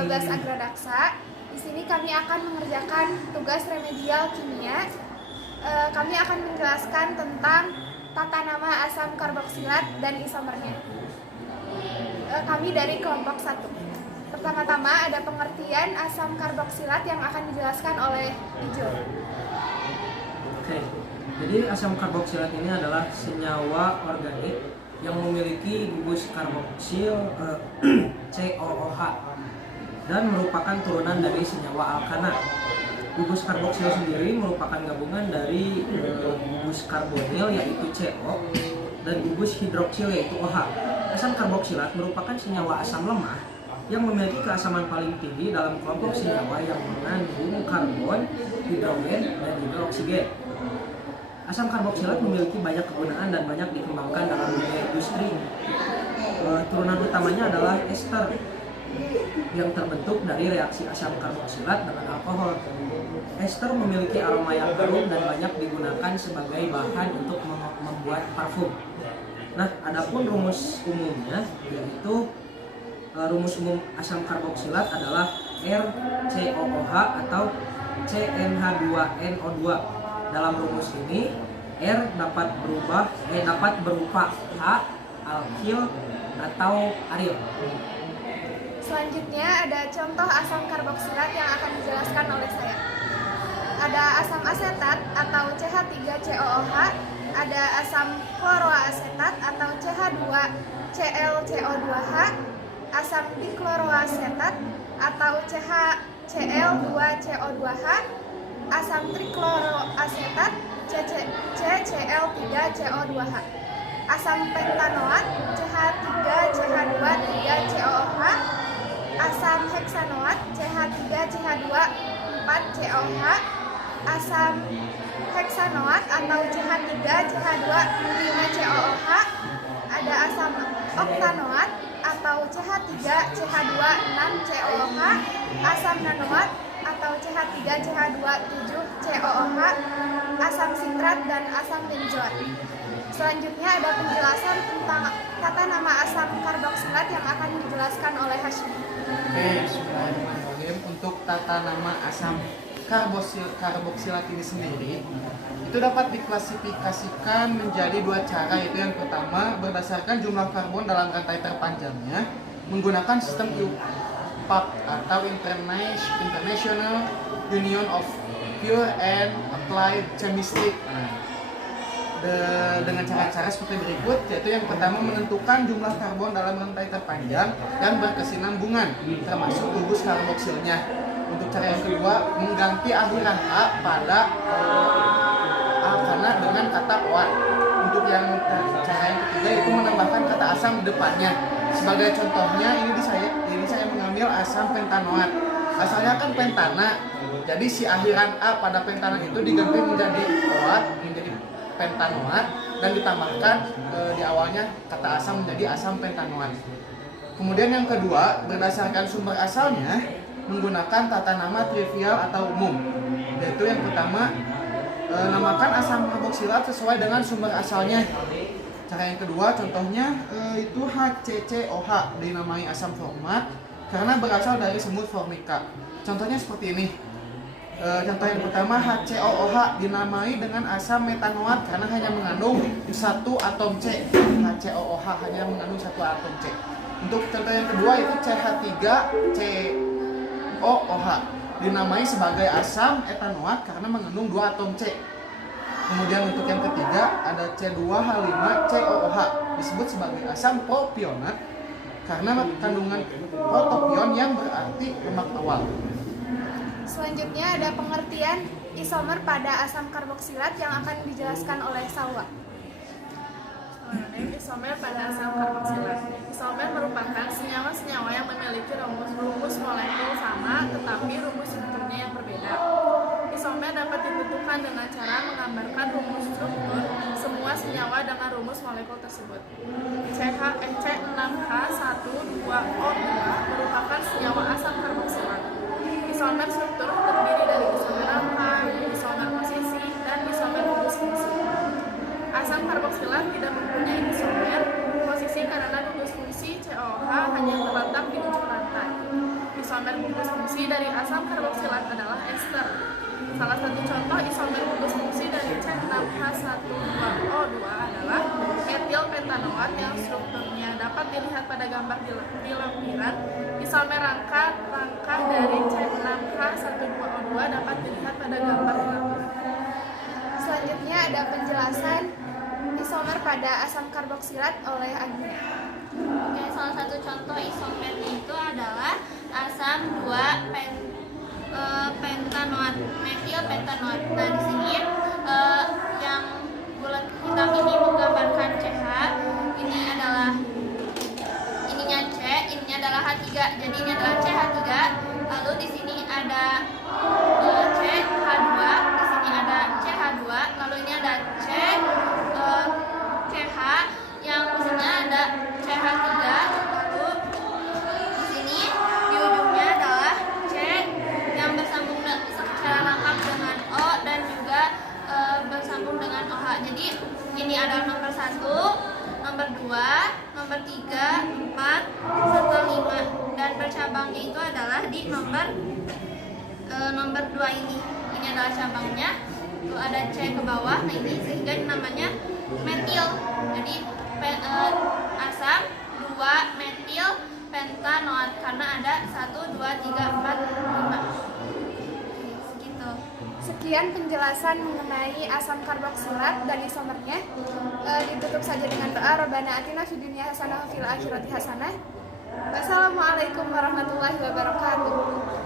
12 Agradaksa. Di sini kami akan mengerjakan tugas remedial kimia. Kami akan menjelaskan tentang tata nama asam karboksilat dan isomernya. Kami dari kelompok 1. Pertama-tama ada pengertian asam karboksilat yang akan dijelaskan oleh Ijul. Oke, jadi asam karboksil ini adalah senyawa organik yang memiliki gugus karboksil COOH dan merupakan turunan dari senyawa alkana. Gugus karboksil sendiri merupakan gabungan dari gugus karbonil yaitu CO dan gugus hidroksil yaitu OH. Asam karboksilat merupakan senyawa asam lemah yang memiliki keasaman paling tinggi dalam kelompok senyawa yang mengandung karbon, hidrogen, dan juga oksigen. Asam karboksilat memiliki banyak kegunaan dan banyak dikembangkan dalam dunia industri. Turunan utamanya adalah ester yang terbentuk dari reaksi asam karboksilat dengan alkohol. Ester memiliki aroma yang harum dan banyak digunakan sebagai bahan untuk membuat parfum. Nah, adapun rumus umumnya yaitu rumus umum asam karboksilat adalah RCOOH atau CnH2nO2. Dalam rumus ini R dapat berupa H, alkil atau aril. Selanjutnya ada contoh asam karboksilat yang akan dijelaskan oleh saya. Ada asam asetat atau CH3COOH, ada asam kloroasetat atau CH2ClCO2H, asam dikloroasetat atau CHCl2CO2H, asam trikloroasetat CCl3CO2H, asam pentanoat CH3CH2 3COOH, asam heksanoat CH3CH2 4COH, asam heksanoat atau CH3CH2 5COOH, ada asam oktanoat atau CH3CH2 6COOH, asam nanoat atau CH3CH2 7COOH, asam sitrat dan asam benzoat. Selanjutnya ada penjelasan tentang tata nama asam karboksilat yang akan dijelaskan oleh Hashim. Oke, bismillahirrahmanirrahim. Untuk tata nama asam karboksilat ini sendiri itu dapat diklasifikasikan menjadi dua cara, yaitu yang pertama berdasarkan jumlah karbon dalam rantai terpanjangnya menggunakan sistem IUPAC atau International Union of Pure and Applied Chemistry. Dengan cara-cara seperti berikut, yaitu yang pertama menentukan jumlah karbon dalam rantai terpanjang dan berkesinambungan termasuk gugus karboksilnya. Untuk cara yang kedua, mengganti akhiran A pada alkana dengan kata OAT. Untuk yang cara yang ketiga yaitu menambahkan kata asam di depannya. Sebagai contohnya ini saya mengambil asam pentanoat. Asalnya kan pentana. Jadi si akhiran A pada pentana itu diganti menjadi OAT, menjadi pentanoat, dan ditambahkan di awalnya kata asam menjadi asam pentanoat. Kemudian yang kedua, berdasarkan sumber asalnya menggunakan tata nama trivial atau umum. Yaitu yang pertama, namakan asam karboksilat sesuai dengan sumber asalnya. Cara yang kedua, contohnya itu HCCOH dinamai asam format karena berasal dari semut formica. Contohnya seperti ini. Contoh yang pertama, HCOOH dinamai dengan asam metanoat karena hanya mengandung satu atom C. HCOOH hanya mengandung satu atom C. Untuk contoh yang kedua itu CH3COOH dinamai sebagai asam etanoat karena mengandung 2 atom C. Kemudian untuk yang ketiga ada C2H5COOH disebut sebagai asam propionat karena kandungan protopion yang berarti lemak awal. Selanjutnya ada pengertian isomer pada asam karboksilat yang akan dijelaskan oleh Salwa. Isomer pada asam karboksilat. Isomer merupakan senyawa-senyawa yang memiliki rumus molekul sama tetapi rumus strukturnya yang berbeda. Isomer dapat ditentukan dengan cara menggambarkan rumus struktur semua senyawa dengan rumus molekul tersebut. C6H12O2 merupakan senyawa asam karboksilat. Isomer struktur terdiri dari isomer alfa, isomer posisi, dan isomer gugus fungsi. Asam karboksilat tidak mempunyai isomer posisi karena gugus fungsi COOH hanya terletak di ujung rantai. isomer gugus fungsi dari asam karboksilat adalah ester. Salah satu contoh isomer gugus fungsi dari C6H12O2 adalah metil pentanoat yang strukturnya dapat dilihat pada gambar di lampiran. Isomer rangka dari C6H12O2 dapat dilihat pada gambar di lampiran. Selanjutnya ada penjelasan isomer pada asam karboksilat oleh Agnia. Oke, salah satu contoh isomernya itu adalah asam 2-pentanoat, metil pentanoat. Nah, di sini yang bulat hitam ini menggambarkan CH. Ini adalah ininya C, ininya adalah H3. Jadi ini adalah CH3. Lalu di sini ada CH2, di sini ada CH2, lalu ini ada CH yang di sini ada CH3, lalu di sini di ujungnya adalah C yang bersambung secara lengkap dengan O dan juga bersambung dengan OH. Jadi ini adalah nomor 1, nomor 2, nomor 3, 4, serta 5, dan bercabangnya itu adalah di nomor 2 ini. Ini adalah cabangnya. Itu ada C ke bawah, nah ini sehingga namanya metil. Jadi asam 2 metil pentanoat karena ada 1, 2, 3, 4, 5. Segitu. Sekian penjelasan mengenai asam karboksilat dan isomernya. Ditutup saja dengan doa Rabbana atina fid dunya hasanah wa fil akhirati hasanah. Wassalamualaikum warahmatullahi wabarakatuh.